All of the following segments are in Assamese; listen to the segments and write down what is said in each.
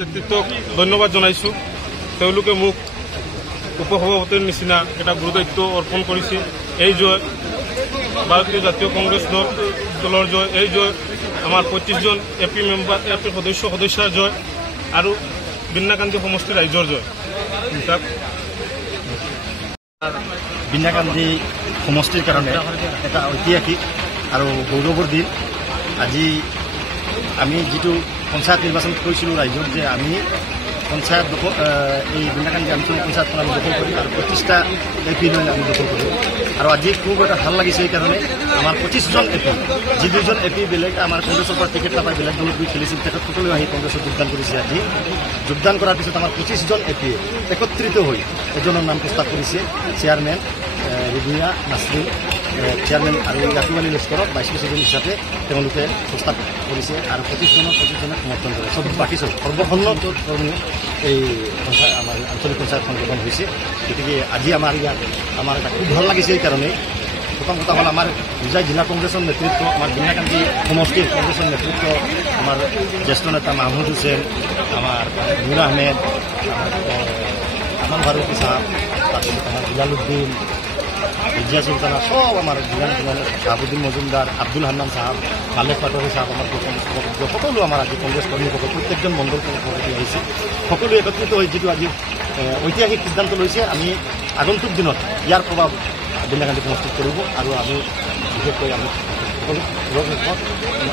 নেতৃত্বক ধন্যবাদ জনাইছোঁ। তেওঁলোকে মোক উপসভাপতিৰ নিচিনা এটা গুৰুদায়িত্ব অৰ্পণ কৰিছে। এই জয় ভাৰতীয় জাতীয় কংগ্ৰেছ দলৰ জয়, এই জয় আমাৰ 25জন এপি মেম্বাৰ এপি সদস্যাৰ জয় আৰু বিন্নাকান্দি সমষ্টি ৰাইজৰ জয়। বিন্নাকান্দি সমষ্টিৰ কাৰণে এটা ঐতিহাসিক আৰু গৌৰৱৰ দিন। আজি আমি যিটো পঞ্চায়ত নিৰ্বাচন কৰিছিলোঁ ৰাইজক যে আমি পঞ্চায়ত এই বিন্নাকান্দি আঞ্চলিক পঞ্চায়তখন আমি দখল কৰিম আৰু 25টা এপি লৈ আমি দখল কৰিম। আৰু আজি খুব এটা ভাল লাগিছে এইকাৰণে আমাৰ 25জন এপি, যি 2জন এপি বেলেগ আমাৰ কংগ্ৰেছৰ পৰা টিকেট নাপাই বেলেগ দলত গৈ খেলিছিল, তেখেতসকলেও আহি কংগ্ৰেছত যোগদান কৰিছে। আজি যোগদান কৰাৰ পিছত আমাৰ 25জন এপিয়ে একত্ৰিত হৈ এজনৰ নাম প্ৰস্তাৱ কৰিছে, চেয়াৰমেন ৰিবিয়া নাছৰিন চেয়াৰমেন আৰু ইয়াকুব আলী লস্কৰক ভাইচ প্ৰেচিডেণ্ট হিচাপে তেওঁলোকে প্ৰস্তাৱ কৰিছে আৰু 25জনে সমৰ্থন কৰে। বাকী সৰ্বসন্মত কৰ্মী এই আমাৰ আঞ্চলিক পঞ্চায়তখন গঠন হৈছে। গতিকে আজি আমাৰ ইয়াত আমাৰ এটা খুব ভাল লাগিছে। এইকাৰণে প্ৰথম কথা হ'ল আমাৰ হোজাই জিলা কংগ্ৰেছৰ নেতৃত্ব, আমাৰ বিন্নাকান্দি সমষ্টিৰ কংগ্ৰেছৰ নেতৃত্ব, আমাৰ জ্যেষ্ঠ নেতা মাহমুদ হুছেইন, আমাৰ নুৰ আহমেদ, আমাৰ ফাৰুকী চাহাব, তাৰপিছত আমাৰ বিলালুদ্দিন, ৰিজিয়া সুলতানা, সব আমাৰ শাহাবুদ্দিন মজুমদাৰ, আব্দুল হান্নান সাহাব, মালেক পাটোয়াৰি সাহাব, আমাৰ সকলো আমাৰ আজি কংগ্ৰেছ কৰ্মীসকল প্ৰত্যেকজন মণ্ডল সভাপতি আহিছে। সকলো একত্ৰিত হৈ যিটো আজি ঐতিহাসিক সিদ্ধান্ত লৈছে, আমি আগন্তুক দিনত ইয়াৰ প্ৰভাৱ বিন্নাকান্দি সমষ্টিত কৰিব আৰু আমি বিশেষকৈ আমি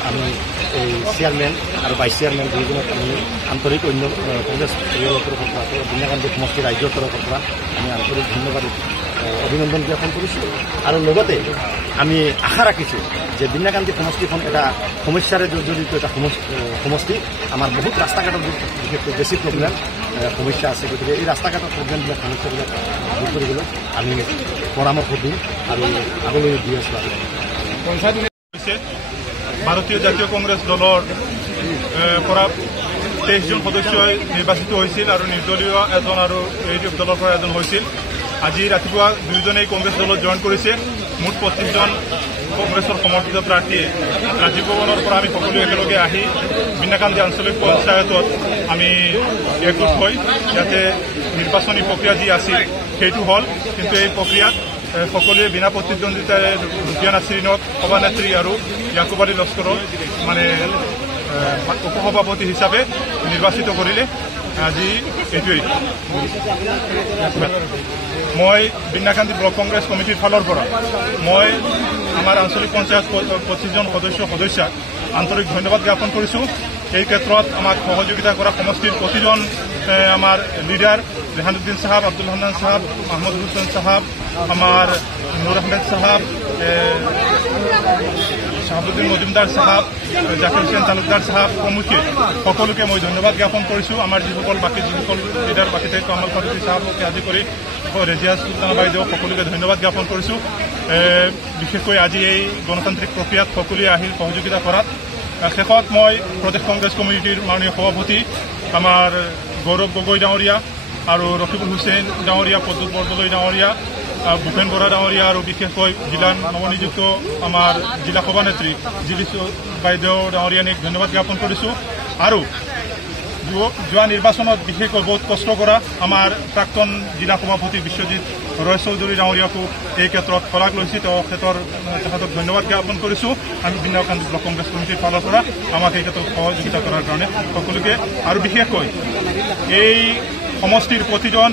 আমি এই চেয়াৰমেন আৰু ভাইচ চেয়াৰমেন দুয়োজনক আমি আন্তৰিক অন্য কংগ্ৰেছ পৰিয়ালৰ তৰফৰ পৰা বিন্নাকান্দি সমষ্টিৰ ৰাইজৰ তৰফৰ পৰা আমি আন্তৰিক ধন্যবাদ অভিনন্দন জ্ঞাপন কৰিছোঁ। আৰু লগতে আমি আশা ৰাখিছোঁ যে বিন্নাকান্দি সমষ্টিখন এটা সমস্যাৰে জড়িত এটা সমষ্টি। আমাৰ বহুত ৰাস্তা ঘাটৰ বিশেষকৈ বেছি প্ৰব্লেম সমস্যা আছে। গতিকে এই ৰাস্তা ঘাটৰ প্ৰব্লেমবিলাক সমস্যাবিলাক দূৰ কৰিবলৈ আমি পৰামৰ্শ দিম আৰু আগলৈ দি আছোঁ। ভাৰতীয় জাতীয় কংগ্ৰেছ দলৰ পৰা 23জন সদস্যই নিৰ্বাচিত হৈছিল আৰু নিৰ্দলীয় এজন আৰু এই দলৰ পৰা এজন হৈছিল। আজি ৰাতিপুৱা 2জনেই কংগ্ৰেছ দলত জইন কৰিছে। মুঠ 25জন কংগ্ৰেছৰ সমৰ্থিত প্ৰাৰ্থীয়ে ৰাজীৱ ভৱনৰ পৰা আমি সকলো একেলগে আহি বিন্নাকান্দি আঞ্চলিক পঞ্চায়তত আমি একগোট হৈ ইয়াতে নিৰ্বাচনী প্ৰক্ৰিয়া যি আছিল সেইটো হ'ল। কিন্তু এই প্ৰক্ৰিয়াত সকলোৱে বিনা প্ৰতিদ্বন্দ্বিতাৰে ৰুবিয়া নাছৰিনক সভানেত্ৰী আৰু ইয়াকুব আলী লস্কৰক মানে উপসভাপতি হিচাপে নিৰ্বাচিত কৰিলে। আজি এইটোৱেই মই বিন্নাকান্দি ব্লক কংগ্ৰেছ কমিটিৰ ফালৰ পৰা মই আমাৰ আঞ্চলিক পঞ্চায়ত 25জন সদস্যাক আন্তৰিক ধন্যবাদ জ্ঞাপন কৰিছোঁ। এই ক্ষেত্ৰত আমাক সহযোগিতা কৰা সমষ্টিৰ প্ৰতিজন আমাৰ লিডাৰ ৰেহানুদ্দিন সাহাব, আব্দুল হান্নান সাহাব, মাহমুদ হুছেইন সাহাব, আমাৰ নুৰ আহমেদ সাহাব, শাহাবুদ্দিন মজুমদাৰ সাহাব, জাকিৰ হুছেইন তালুকদাৰ সাহাব প্ৰমুখ্যে সকলোকে মই ধন্যবাদ জ্ঞাপন কৰিছোঁ। আমাৰ যিসকল লিডাৰ বাকী থাকে আমাৰ ফাৰুকী সাহাবকে আদি কৰি ৰেজিয়া সুলতানা বাইদেউ সকলোকে ধন্যবাদ জ্ঞাপন কৰিছোঁ। বিশেষকৈ আজি এই গণতান্ত্ৰিক প্ৰক্ৰিয়াত সকলোৱে আহি সহযোগিতা কৰাত। শেষত মই প্ৰদেশ কংগ্ৰেছ কমিটিৰ মাননীয় সভাপতি আমাৰ গৌৰৱ গগৈ ডাঙৰীয়া আৰু ৰকিবুল হুছেইন ডাঙৰীয়া, প্ৰদ্যুৎ বৰদলৈ ডাঙৰীয়া, ভূপেন বৰা ডাঙৰীয়া আৰু বিশেষকৈ জিলা নৱনিযুক্ত আমাৰ জিলা সভানেত্ৰী জিলিচু বাইদেউ ডাঙৰীয়ানীক ধন্যবাদ জ্ঞাপন কৰিছোঁ। আৰু যোৱা নিৰ্বাচনত বিশেষকৈ বহুত কষ্ট কৰা আমাৰ প্ৰাক্তন জিলা সভাপতি বিশ্বজিৎ ৰয় চৌধুৰী ডাঙৰীয়াকো এই ক্ষেত্ৰত শলাগ লৈছে, তেখেতক ধন্যবাদ জ্ঞাপন কৰিছোঁ। আমি বিন্নাকান্দি ব্লক কংগ্ৰেছ কমিটিৰ ফালৰ পৰা আমাক এই ক্ষেত্ৰত সহযোগিতা কৰাৰ কাৰণে সকলোকে আৰু বিশেষকৈ এই সমষ্টিৰ প্ৰতিজন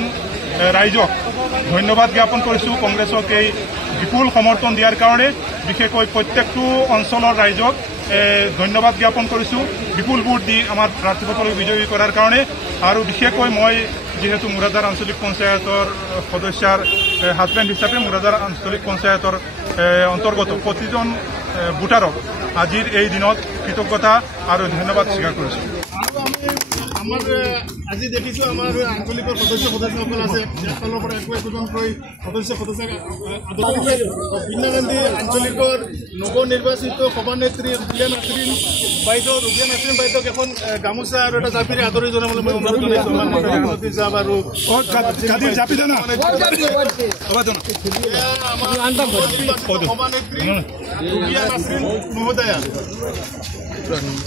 ৰাইজক ধন্যবাদ জ্ঞাপন কৰিছোঁ। কংগ্ৰেছক এই বিপুল সমৰ্থন দিয়াৰ কাৰণে বিশেষকৈ প্ৰত্যেকটো অঞ্চলৰ ৰাইজক ধন্যবাদ জ্ঞাপন কৰিছোঁ বিপুল ভোট দি আমাৰ প্ৰাৰ্থীসকলক বিজয়ী কৰাৰ কাৰণে। আৰু বিশেষকৈ মই যিহেতু মুৰাদাৰ আঞ্চলিক পঞ্চায়তৰ সদস্যাৰ হাজবেণ্ড হিচাপে মুৰাদাৰ আঞ্চলিক পঞ্চায়তৰ অন্তৰ্গত প্ৰতিজন ভোটাৰক আজিৰ এই দিনত কৃতজ্ঞতা আৰু ধন্যবাদ স্বীকাৰ কৰিছোঁ। আমাৰ আজি দেখিছোঁ আমাৰ আঞ্চলিকৰ সদস্যসকল আছে, ফালৰ পৰা একোজনকৈ সদস্যক বিন্নাকান্দি আঞ্চলিকৰ নৱনিৰ্বাচিত সভানেত্ৰী ৰুবিয়া নাছৰিন বাইদেউক এখন গামোচা আৰু এটা জাপিৰে আদৰি জনাবলৈ মই অনুৰোধ জনাইছোঁ। আৰু সভানেত্ৰী ৰুবিয়া নাছৰিন মহোদয়া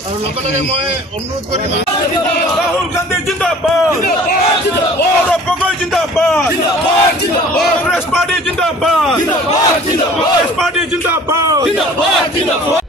আৰু লগে লগে মই অনুৰোধ কৰিম ৰাহুল গান্ধী জিন্দাবাদ কংগ্ৰেস পাৰ্টি জিন্দাবাদ